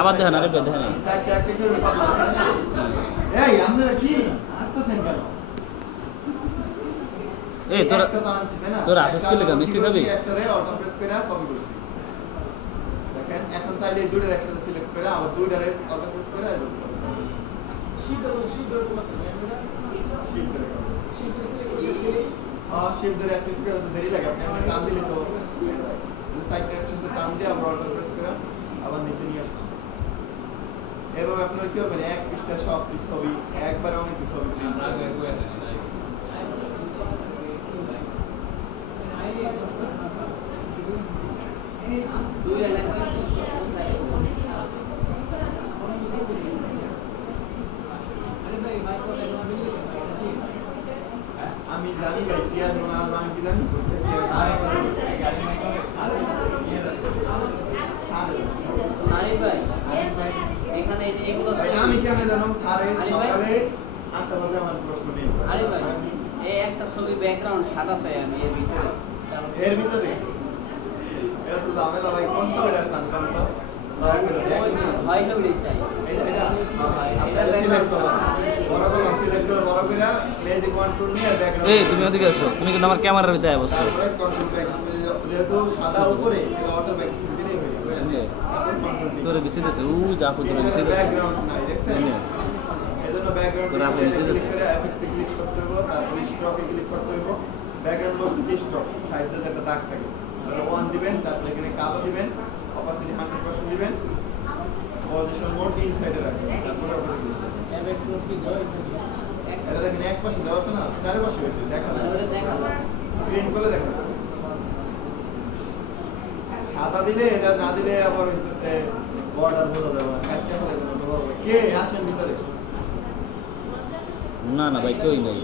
আবার দেখেন আরে দেখেন এই আপনারা কি আসতেছেন কেন? এই তোর আসস কি লেখা মিষ্টি খাবি? একটারে অটো প্রেস করে কপি করছি। দেখেন এখন চাইলে এই দুটোর একসাথে সিলেক্ট করে আবার দুটোরে অটো প্রেস করে আইবো। শিফট ধরে একটা করে তো দেরি লাগে আপনি টান দিলে তো সাইড একসাথে টান দিয়ে আবার অটো প্রেস করে আবার নিচে নিয়ে আসবেন। এভাবে আপনারা কি করবেন এক পৃষ্ঠা সব ছবি একবারে অনেক ছবি প্রিন্ট করবেন। আমি জানি ভাই পিয়াজ বানানোর নাম কি জানি আমি কেন জানাম স্যারে সকালে 8টা বাজে আমার প্রশ্ন নেই। আরে ভাই এই একটা ছবি ব্যাকগ্রাউন্ড সাদা চাই আমি এর ভিতরে এটা তো ঝামেলা ভাই কোন ছবিটা জানতাম তো ভাই ছবি চাই এই তুমি ওদিকে আসো, তুমি কিন্তু আমার ক্যামেরার ভিতরে বসছো। যেহেতু সাদা উপরে অটো ব্যাক দিলেই হয়ে যাবে। তোরে বেশি দিছে ও জাপু তোরে বেশি দিছে ব্যাকগ্রাউন্ড নাই দেখছেন এজন্য ব্যাকগ্রাউন্ড তোরা আপনি বেশি দিছে করে এফএক্স এ ক্লিক করতে হবে তারপর স্ট্রোকে ক্লিক করতে হবে ব্যাকগ্রাউন্ড বলতে স্ট্রোক সাইডে একটা দাগ থাকে তাহলে 1 দিবেন তারপর এখানে কালো দিবেন অপাসিটি 100% দিবেন পজিশন মোড ইনসাইডে রাখবেন তারপর ওকে দিবেন এফএক্স মোড কি জয় এটা দেখেন এক পাশে দেওয়া আছে না চার পাশে হয়েছে দেখা যায় প্রিন্ট করে দেখেন সাদা দিলে এটা না দিলে আবার হইতেছে বর্ডার বোঝা যাবে না একটা হলে কে আসেন ভিতরে না না ভাই কেউই নাই।